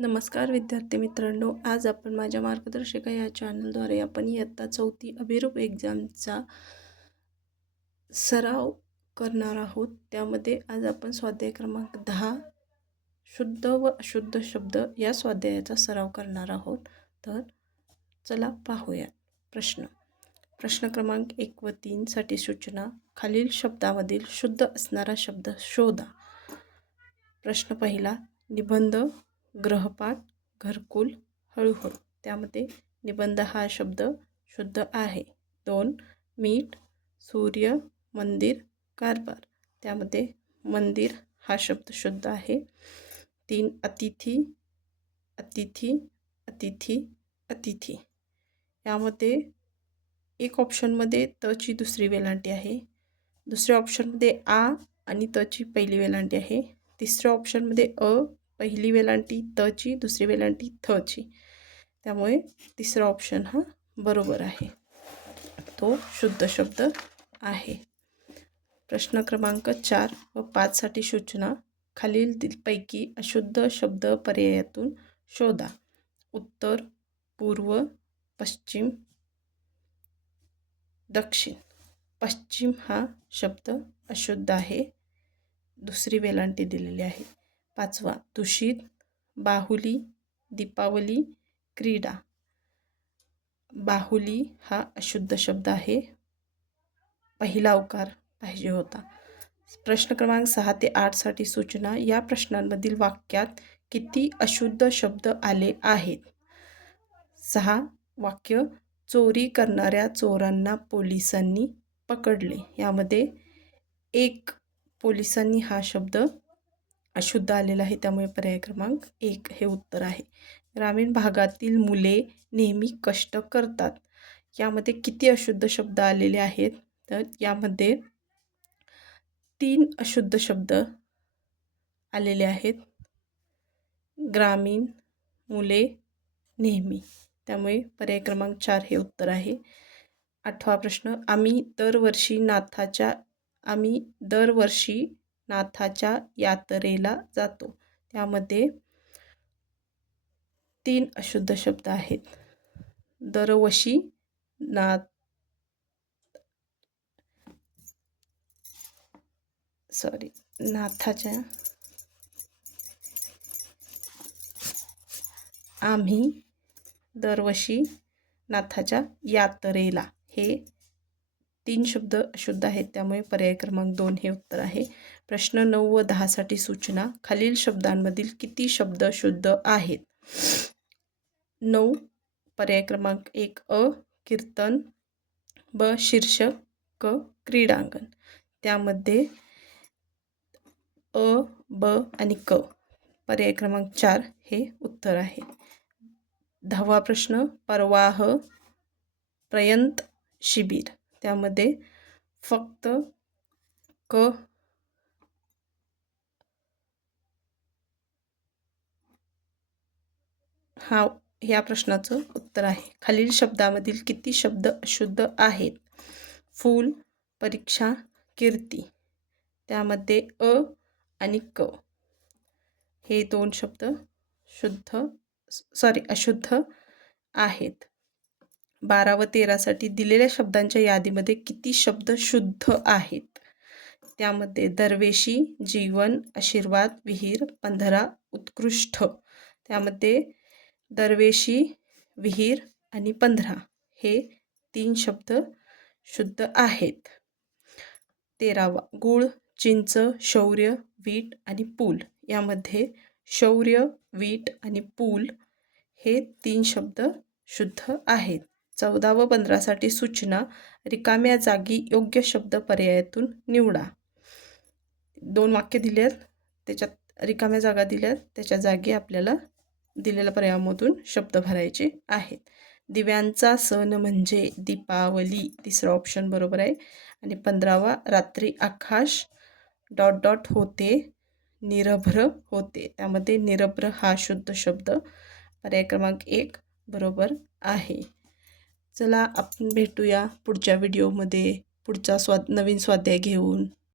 नमस्कार विद्यार्थी मित्रांनो, आज आपण माझ्या मार्गदर्शिका या चॅनलद्वारे आपण इयत्ता 4थी अभिरूप एक्झामचा सराव करणार आहोत। त्यामध्ये आज आपण स्वाध्याय क्रमांक 10 शुद्ध व अशुद्ध शब्द या स्वाध्यायाचा सराव करणार आहोत। तर चला पाहूया। प्रश्न क्रमांक 1 व 3 साठी सूचना, खालील शब्दामधील शुद्ध असणारा शब्द शोधा। प्रश्न पहिला, निबंध, गृहपाठ, घरकुल, हळूहळू। त्यामध्ये निबंध हा शब्द शुद्ध आहे। 2 मीठ, सूर्य, मंदिर, कारभार। त्यामध्ये मंदिर हा शब्द शुद्ध आहे। 3 अतिथी, अतिथी, अतिथी, अतिथी। यामध्ये एक ऑप्शनमध्ये त ची दुसरी वेलांटी आहे, दुसऱ्या ऑप्शनमध्ये आ आणि त ची पहिली वेलांटी आहे, तिसऱ्या ऑप्शनमध्ये अ पहिली वेलांटी त ची, दुसरी वेलांटी थ ची। त्यामुळे तिसरा ऑप्शन हा बरोबर आहे, तो शुद्ध शब्द आहे। प्रश्न क्रमांक 4 व 5 साठी सूचना, खालील पैकी अशुद्ध शब्द पर्यायातून शोधा। उत्तर, पूर्व, पश्चिम, दक्षिण। पश्चिम हा शब्द अशुद्ध आहे, दुसरी वेलांटी दिलेली आहे। 5वा, दूषित, बाहुली, दीपावली, क्रीडा। बाहुली हा अशुद्ध शब्द आहे, पहिला उकार पाहिजे होता। प्रश्न क्रमांक 6 ते 8 साठी सूचना, या प्रश्नांमधील वाक्यात किती अशुद्ध शब्द आले आहेत? 6 वाक्य, चोरी करणाऱ्या चोरांना पोलिसांनी पकडले। यामध्ये 1 पोलिसांनी हा शब्द अशुद्ध आलेला आहे, त्यामुळे पर्याय क्रमांक 1 हे उत्तर आहे। ग्रामीण भागातील मुले नेहमी कष्ट करतात। यामध्ये किती अशुद्ध शब्द आलेले आहेत? तर यामध्ये 3 अशुद्ध शब्द आलेले आहेत, ग्रामीण, मुले, नेहमी। त्यामुळे पर्याय क्रमांक 4 हे उत्तर आहे। 8वा प्रश्न, आम्ही दरवर्षी नाथाच्या यात्रेला जातो। त्यामध्ये 3 अशुद्ध शब्द आहेत, दरवर्षी, नाथाच्या, आम्ही दरवर्षी नाथाच्या यात्रेला, हे 3 शब्द अशुद्ध आहेत, त्यामुळे पर्याय क्रमांक 2 हे उत्तर आहे। प्रश्न 9 व 10 साठी सूचना, खालील शब्दांमधील किती शब्द शुद्ध आहेत? 9 पर्याय क्रमांक 1 अ, कीर्तन, ब शीर्षक, क क्रीडांगण। त्यामध्ये अ, ब आणि क, पर्याय क्रमांक 4 हे उत्तर आहे। 10वा प्रश्न, परवाह, पर्यंत, शिबिर। त्यामध्ये फक्त क हा या प्रश्नाचं उत्तर आहे। खालील शब्दामधील किती शब्द अशुद्ध आहेत? फूल, परीक्षा, कीर्ती। त्यामध्ये अ आणि क हे 2 शब्द अशुद्ध आहेत। 12 व 13 साठी दिलेल्या शब्दांच्या यादीमध्ये किती शब्द शुद्ध आहेत? त्यामध्ये दरवेशी, जीवन, आशीर्वाद, विहीर, पंधरा, उत्कृष्ट। त्यामध्ये दरवेशी, विहीर आणि पंधरा हे 3 शब्द शुद्ध आहेत। 13वा, गुळ, चिंच, शौर्य, वीट आणि पूल। यामध्ये शौर्य, वीट आणि पूल हे 3 शब्द शुद्ध आहेत। 14 व 15 साठी सूचना, रिकाम्या जागी योग्य शब्द पर्यायातून निवडा। 2 वाक्य दिलेत, त्याच्यात रिकाम्या जागा दिल्यात, त्याच्या जागी आपल्याला दिलेल्या पर्यायामधून शब्द भरायचे आहेत। दिव्यांचा सण म्हणजे दीपावली, तिसरा ऑप्शन बरोबर आहे। आणि 15वा, रात्री आकाश ... होते, निरभ्र होते। त्यामध्ये निरभ्र हा शुद्ध शब्द, पर्याय क्रमांक 1 बरोबर आहे। चला आपण भेटूया पुढच्या व्हिडिओमध्ये पुढचा नवीन स्वाध्याय घेऊन।